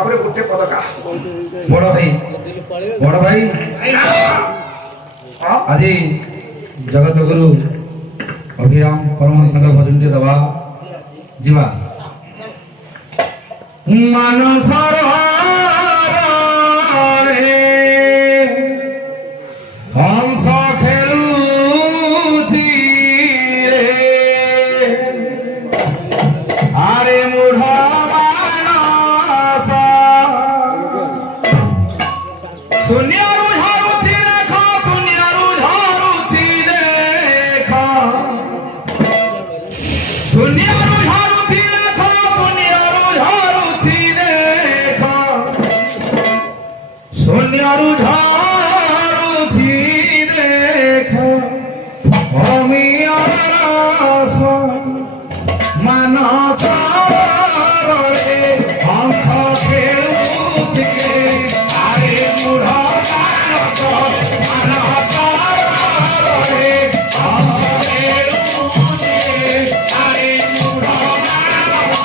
ଭାବରେ ଗୋଟେ ପଦକା ବଡ଼ ଭାଇ ଆଜି ଜଗତଗୁରୁ ଅଭିରାମ ପରମହଂସଙ୍କ ଭଜନଟି ଦେବା ଯିବା ମାନସର ହଂସ ଖେଳୁଛି ରେ ଆରେ ମୂଢ଼ ମାନସ ଶୂନ୍ୟରୁ ଝରୁଛି ଦେଖ ଶୂନ୍ୟରୁ ଝରୁଛି ଦେଖ ଶୂନ୍ୟରୁ ଝରୁଛି ଦେଖ ଶୂନ୍ୟରୁ ଝରୁଛି ଦେଖ ଶୂନ୍ୟରୁ ଝରୁଛି ଦେଖ ଅମିୟରସ ମାନସରେ ହଂସ ଖେଳୁଛି ଆରେ ମୂଢ଼ ମାନସ ମାନସରେ ହଂସ ଖେଳୁଛି ଆରେ ମୂଢ଼ ମାନସ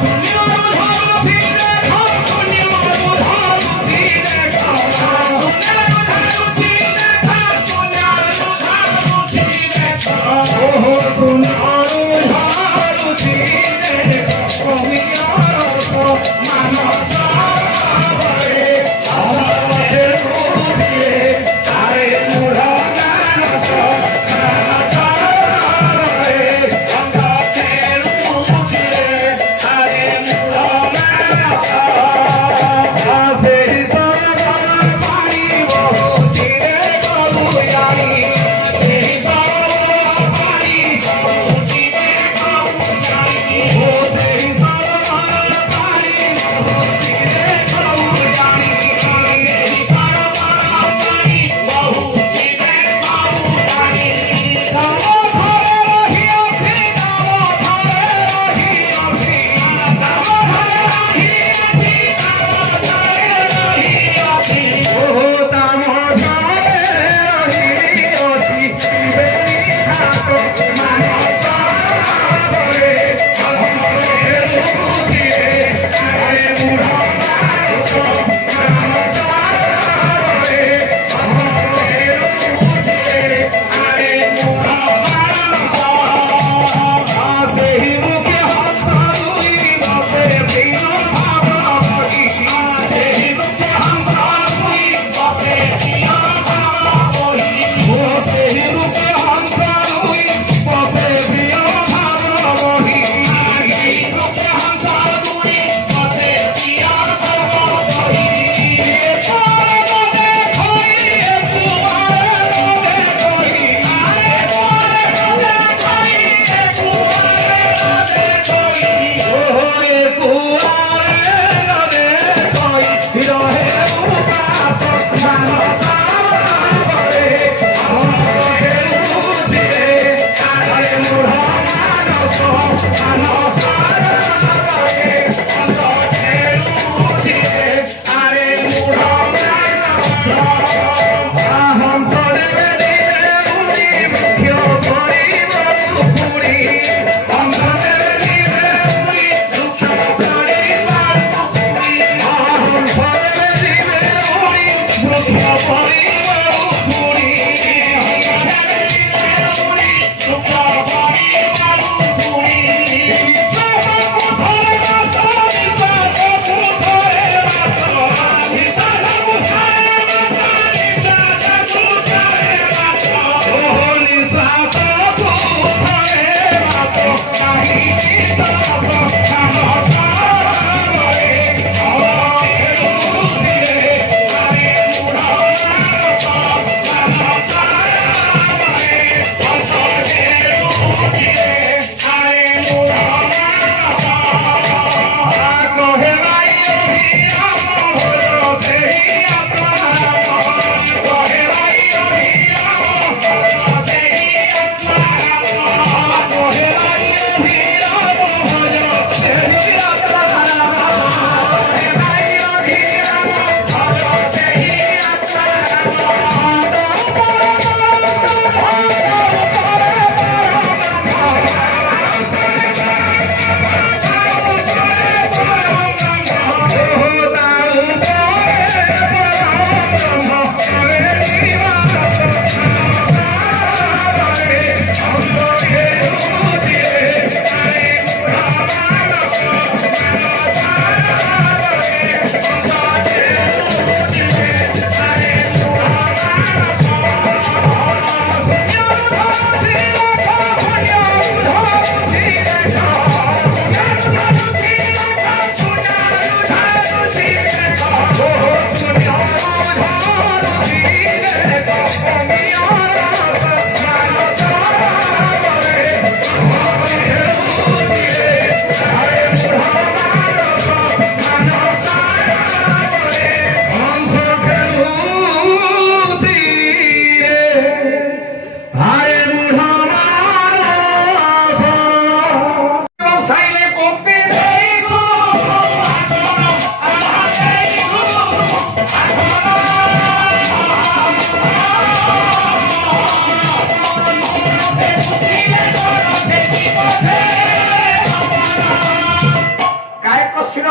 ଶୂନ୍ୟରୁ ଝରୁଛି ଦେଖ ଶୂନ୍ୟରୁ ଝରୁଛି ଦେଖ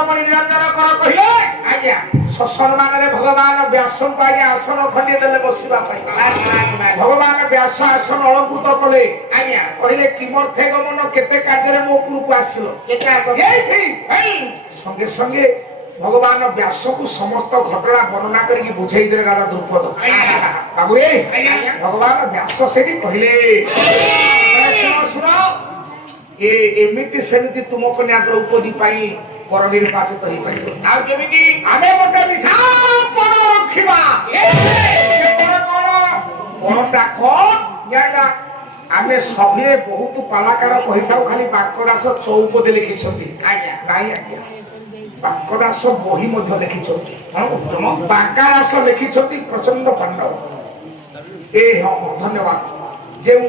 ଶିରୋମଣି ନିରଞ୍ଜନ କର କହିଲେ ଆଜ୍ଞା ସମ୍ମାନରେ ଭଗବାନ ବ୍ୟାସଙ୍କୁ ଆଜ୍ଞା ଆସନ ଖଣ୍ଡିଏ ଦେଲେ ବସିବା ପାଇଁ ଭଗବାନ ବ୍ୟାସ ଆସନ ଅଳଙ୍କୃତ କଲେ ଆଜ୍ଞା କହିଲେ କିମର୍ଥେ ଗମନ କେତେ କାର୍ଯ୍ୟରେ ମୋ ଉପରକୁ ଆସିଲ ଏଇଠି ସଙ୍ଗେ ସଙ୍ଗେ ଭଗବାନ ବ୍ୟାସକୁ ସମସ୍ତ ଘଟଣା ବର୍ଣ୍ଣନା କରିକି ବୁଝେଇ ଦେଲେ ରାଜା ଦ୍ରୁପଦ ବାବୁରେ ଭଗବାନ ବ୍ୟାସ ସେଠି କହିଲେ ଶୁଣ ଶୁଣ ଏମିତି ସେମିତି ତୁମ କନ୍ୟା ଦ୍ରୌପଦୀ ପାଇଁ ପର ନିର୍ବାଚିତ ହେଇପାରିବ ଆଉ କେମିତି ଆମେ ଗୋଟେ ବିଶାଳ ପଦ ରଖିବା ଆମେ ସଭିଏ ବହୁତ ପାଲାକାର କହିଥାଉ ଖାଲି ବାଙ୍କଦାସ ଚୌପଦୀ ଲେଖିଛନ୍ତି ଆଜ୍ଞା ନାଇଁ ଆଜ୍ଞା ବାଙ୍କଦାସ ବହି ମଧ୍ୟ ଲେଖିଛନ୍ତି ବାଙ୍କାଦାସ ଲେଖିଛନ୍ତି ପ୍ରଚଣ୍ଡ ପାଣ୍ଡବ ହଁ ଧନ୍ୟବାଦ ଯେଉଁ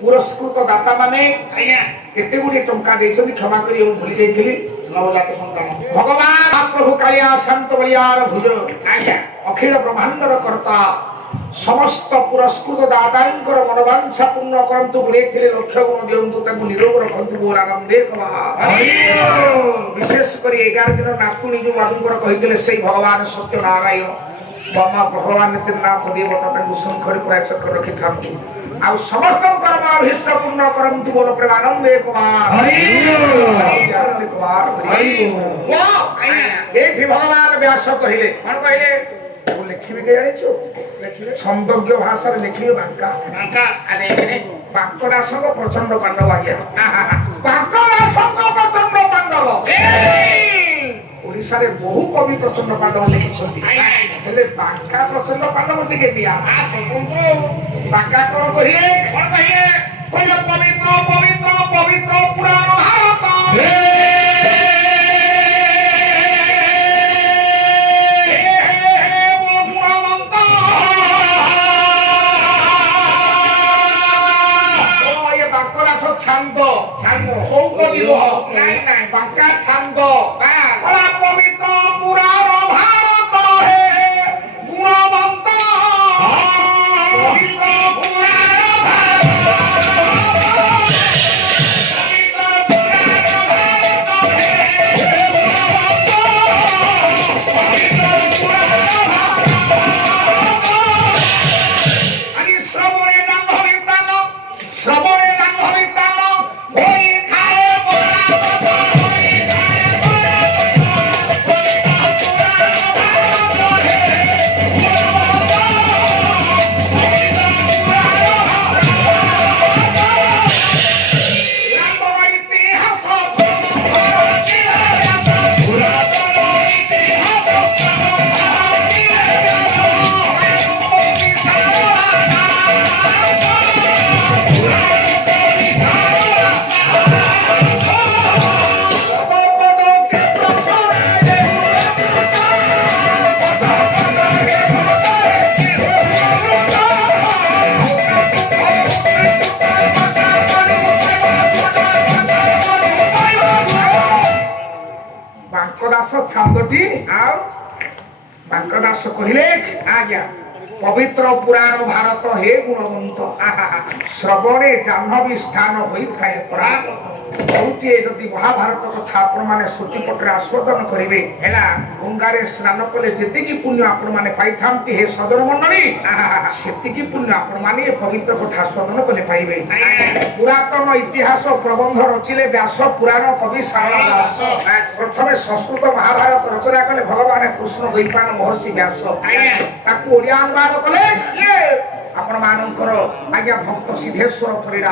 ପୁରସ୍କୃତ ଦାତା ମାନେ ଆଜ୍ଞା କେତେ ଗୁଡ଼ିଏ ଟଙ୍କା ଦେଇଛନ୍ତି କ୍ଷମା କରି ମୁଁ ଭୁଲି ଯାଇଥିଲି ନବଜାତ ସନ୍ତାନ ଭଗବାନ ପ୍ରଭୁ କାଳିଆ ଶାନ୍ତ ବଳିଆର ଭୁଜ ଆଜ୍ଞା ଅଖିଳ ବ୍ରହ୍ମାଣ୍ଡର କର୍ତ୍ତା ସମସ୍ତ ପୁରସ୍କୃତ ଦାତାଙ୍କର ମନୋବାଞ୍ଛା ପୂର୍ଣ୍ଣ କରନ୍ତୁ ବୁଲେଇଥିଲେ ଲକ୍ଷ ଗୁଣ ଦିଅନ୍ତୁ ତାଙ୍କୁ ନିରୋଗ ରଖନ୍ତୁ ଆନନ୍ଦେ ବିଶେଷ କରି 11 ଦିନ ନାତୁଣୀ ଯୋଉ ବାବୁଙ୍କର କହିଥିଲେ ସେଇ ଭଗବାନ ସତ୍ୟ ନାରାୟଣ ବ୍ରହ୍ମା ଭଗବାନ ତ୍ରିନାଥ ଦେବତା ତାଙ୍କୁ ଶଙ୍ଖରେ ପୁରା ଚକ୍ର ରଖିଥାନ୍ତୁ ଆଉ ସମସ୍ତଙ୍କର ଅଭିଷ୍ଟ ପୂର୍ଣ୍ଣ କରନ୍ତୁ ବୋଲ ପ୍ରେମାନନ୍ଦେ ଏଇଠି ଭଗବାନ ବ୍ୟାସ କହିଲେ କଣ କହିଲେ ଲେଖିବି କେ ଜାଣିଛୁ ଛନ୍ଦଜ୍ଞ ଭାଷାରେ ଲେଖିବେ ବାଙ୍କା ବାଙ୍କଦାସଙ୍କ ପ୍ରଚଣ୍ଡ ପାଣ୍ଡବ ଆଜ୍ଞା ବାଙ୍କଦାସଙ୍କ ପ୍ରଚଣ୍ଡ ପାଣ୍ଡବ ଓଡ଼ିଶାରେ ବହୁ କବି ପ୍ରଚଣ୍ଡ ପାଣ୍ଡବ ଲେଖିଛନ୍ତି ହେଲେ ବାଙ୍କା ପ୍ରଚଣ୍ଡ ପାଣ୍ଡବ ଟିକେ ନିଆ ବାଙ୍କା କଣ କହିଲେ ପବିତ୍ର ପବିତ୍ର ପବିତ୍ର ପୁରାଣ ଭାରତ ଛାନ୍ଦ ଚୌପଦୀ ନାଇଁ ନାଇଁ ବାଙ୍କା ଛାନ୍ଦ ପବିତ୍ର ପୁରାଣ ଭାରତ ହେ ଗୁଣବନ୍ତ ପବିତ୍ର ପୁରାଣ ଛାନ୍ଦଟି ଆଉ ବାଙ୍କଦାସ କହିଲେ ଆଜ୍ଞା ପବିତ୍ର ପୁରାଣ ଭାରତ ହେ ଗୁଣବନ୍ତ ଶ୍ରବଣେ ଜାହ୍ନବୀ ସ୍ଥାନ ହୋଇଥାଏ ପରା बहुटिए जदि महाभारत कथा आपण माने श्रुति पटरे आस्वादन करिवे हैला गंगारे स्नान कले जेतिकी पुण्य आपण माने पाई थांती हे सदर मंडली सेतिकी पुण्य आपण माने पवित्र कथा आस्वादन कले पाइबे पुरातन इतिहास प्रबंध रचिले व्यास पुराण कवि सारला दास प्रथमे संस्कृत महाभारत रचना कले भगवान कृष्ण द्वैपायन महर्षि व्यास ताकू ओडिया अनुवाद कले आपण मानकर आज्ञा भक्त सिद्धेश्वर परिड़ा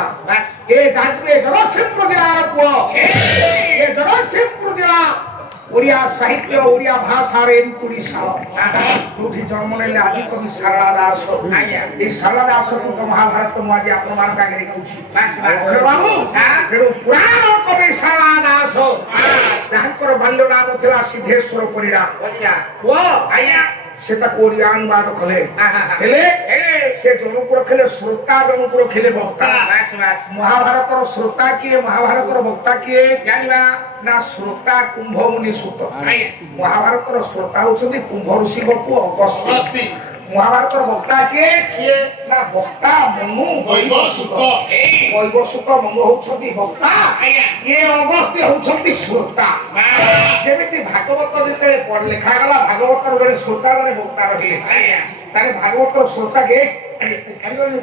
ए जाजवे जगतसिंहपुर जिलार पुओ ए जगतसिंहपुर जिला ओडिया साहित्य ओडिया भाषा रे एंतुड़ी साल जोठी जन्म नेले आदि कवि सारला दास आज्ञा ए सारला दास को तो महाभारत मु आज्ञा आपण मान कागरे कहूची अरे बाबू फेरो पुराण कवि सारला दास तांकर बाल्य नाम थिला सिद्धेश्वर परिड़ा ओ आज्ञा सेता कोरिया अनुवाद कले हेले से जनपुर खेले श्रोता जनपुर खेले वक्ता महाभारत रो श्रोता किए महाभारत रो वक्ता किए जानिबा ना श्रोता कुंभ मुनि सुत महाभारत रो श्रोता होछथि कुंभ ऋषि बपु अगस्त्य महाभारत रो वक्ता किए ना वक्ता मनु वैवसुत मनु होछथि वक्ता ये अगस्त्य होछथि श्रोता जेमिति ଭାଗବତ ଯେତେବେଳେ ଲେଖାଗଲା ଭାଗବତର ଜଣେ ଶ୍ରୋତା ଜଣେ ବକ୍ତା ରହିଲେ ତାହେଲେ ଭାଗବତର ଶ୍ରୋତା କିଏ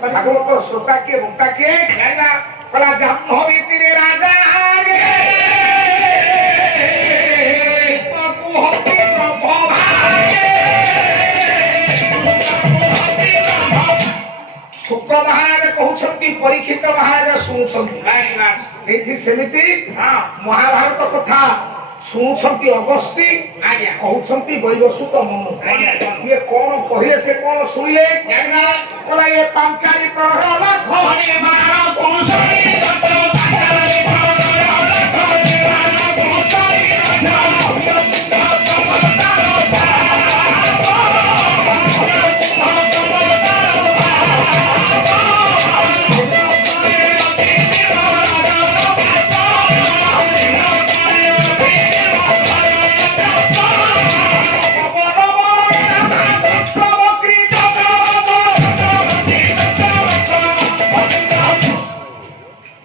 ଭାଗବତର ଶ୍ରୋତା କିଏ ବକ୍ତା କିଏ କହିଲା ଜାହ୍ନବୀରେ ରାଜା ଶୁକ ମହାରାଜ କହୁଛନ୍ତି ପରୀକ୍ଷିତ ମହାରାଜ ଶୁଣୁଛନ୍ତି ଏଇଠି ସେମିତି ମହାଭାରତ କଥା ଶୁଣୁଛନ୍ତି ଅଗସ୍ତି କହୁଛନ୍ତି ବୈବସ୍ୱତ ମନୁ ଇଏ କଣ କହିଲେ ସେ କଣ ଶୁଣିଲେ କହିଲା ଏ ପାଞ୍ଚାଳି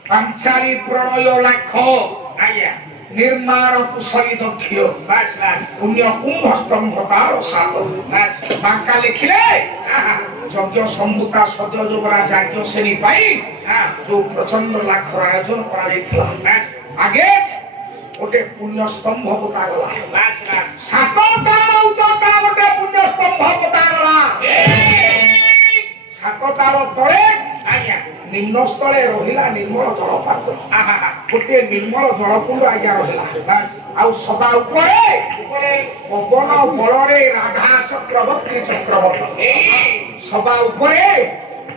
ପାଞ୍ଚାଳି ପ୍ରଣୟ ଲାଖ ନିର୍ମାଣ କୁଶଳୀ ଦକ୍ଷ ପୁଣ୍ୟ କୁମ୍ଭ ସ୍ତମ୍ଭ ତାର ସାତ ବାଙ୍କା ଲେଖିଲେ ଯଜ୍ଞ ସମ୍ଭୂତା ସଦ୍ୟ ଯୋଗରା ଯାଜ୍ଞ ଶ୍ରେଣୀ ପାଇଁ ଯୋଉ ପ୍ରଚଣ୍ଡ ଲାଖର ଆୟୋଜନ କରାଯାଇଥିଲା ଆଗେ ଗୋଟେ ପୁଣ୍ୟ ସ୍ତମ୍ଭ ପୋତାଗଲା ସାତଟା ଉଚ୍ଚତା ଗୋଟେ ପୁଣ୍ୟ ସ୍ତମ୍ଭ ପୋତାଗଲା ସାତଟାର ତଳେ ନିମ୍ନ ସ୍ଥଳେ ରହିଲା ନିର୍ମଳ ଜଳପାତ୍ର ଗୋଟିଏ ନିର୍ମଳ ଜଳକୁଣ୍ଡ ଆଜ୍ଞା ରହିଲା ଆଉ ସବା ଉପରେ ପବନ ବଳରେ ରାଧା ଚକ୍ରବର୍ତ୍ତୀ ଚକ୍ରବର୍ତ୍ତୀ ସବା ଉପରେ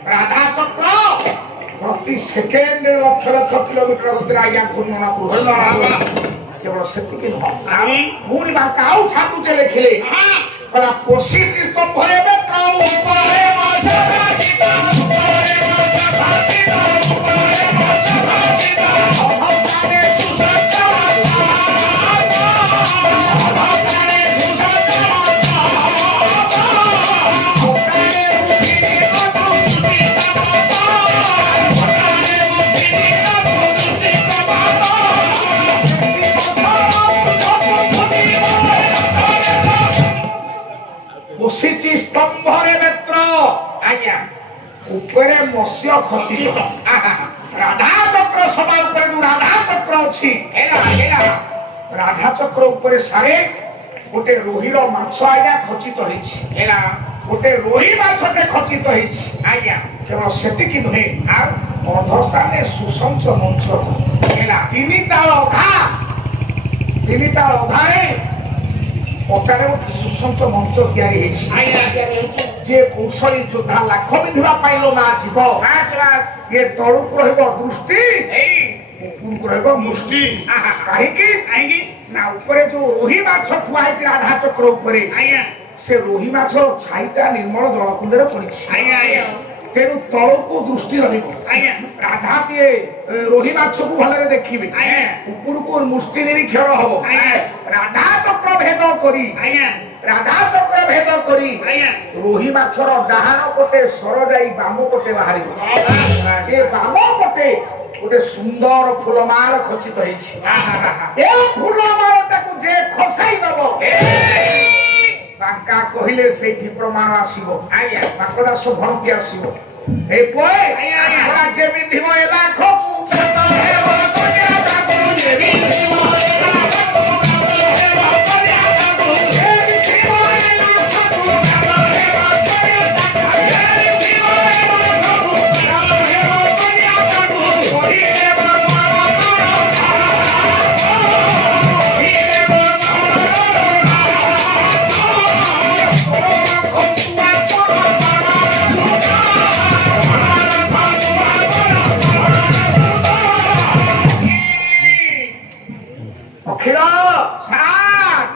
ରାଧା ଚକ୍ର ପ୍ରତି ସେକେଣ୍ଡ ଲକ୍ଷ ଲକ୍ଷ କିଲୋମିଟର ଗତିରେ ଆଜ୍ଞା ଘୂର୍ଣ୍ଣନ କେବଳ ସେତିକି ନୁହଁ ପୁଣି ବାଙ୍କା ଆଉ ଛାତୁଟେ ଲେଖିଲେ କହିଲା ପଶିଛି ସ୍ତମ୍ଭରେ ବସିଛି ସ୍ତମ୍ଭରେ ବେତ୍ର ଆଜ୍ଞା ଉପରେ ମତ୍ସ୍ୟ ଖଚିତ ରାଧା ଚକ୍ର ସଭା ଉପରେ ଯୋଉ ରାଧା ଚକ୍ର ଅଛି ରାଧା ଚକ୍ର ଉପରେ ସାରେ ଗୋଟେ ରୋହିର ମାଛ ଆଜ୍ଞା ଖଚିତ ହେଇଛି ଗୋଟେ ରୋହି ମାଛଟେ ଖଚିତ ହେଇଛି ଆଜ୍ଞା କେବଳ ସେତିକି ନୁହେଁ ଆଉ ଅଧସ୍ଥାନରେ ସୁସଂଚ ମଞ୍ଚ ତିନିଟା ଅଧାରେ ପଟାରେ ଗୋଟେ ସୁସଂଚ ମଞ୍ଚ ତିଆରି ହେଇଛି ଯେ କୌଶଳୀ ଯୋଦ୍ଧା ଲାଖ ବିନ୍ଧିବା ପାଇଁ ମା ଯିବ ଇଏ ତଳକୁ ରହିବ ଦୃଷ୍ଟି ଉପରକୁ ରହିବ ମୁଷ୍ଟି କାହିଁକି ନା ଉପରେ ଯୋଉ ରୋହି ମାଛ ଥୁଆ ହେଇଛି ରାଧା ଚକ୍ର ଉପରେ ସେ ରୋହି ମାଛ ଛାଇଟା ନିର୍ମଳ ଜଳକୁଣ୍ଡରେ ପଡିଛି ତେଣୁ ତଳକୁ ଦୃଷ୍ଟି ରହିବ ରାଧାଟିଏ ରୋହି ମାଛକୁ ଭଲରେ ଦେଖିବେ ଉପରକୁ ମୁଷ୍ଟି ନିରୀକ୍ଷଣ ହବ ରାଧା ଚକ୍ର ଭେଦ କରି ରୋହି ମାଛର ଡାହାଣ ପଟେ ସର ଯାଇ ବାମ ପଟେ ବାହାରିବ ଏ ବାମ ପଟେ ଗୋଟେ ସୁନ୍ଦର ଫୁଲମାଳ ଖଚିତ ହେଇଛି ଏ ଫୁଲମାଳଟାକୁ ଯେ ଖସାଇ ଦବ ବାଙ୍କା କହିଲେ ସେଇଠି ପ୍ରମାଣ ଆସିବ ବାଙ୍କଦାସ ଭଣତି ଆସିବ ଏ ଯେ ବିଧିବ ଏ ଲାଖକୁ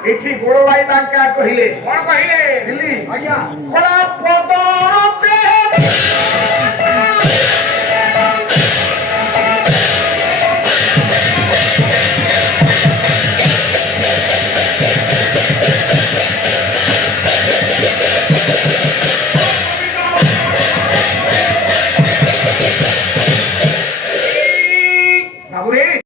ଏଠି ଗୋଡ଼ ଭାଇ ବାଙ୍କା କହିଲେ କଣ କହିଲେ ଦିଲ୍ଲୀ ଆଜ୍ଞା କଳା ପଦର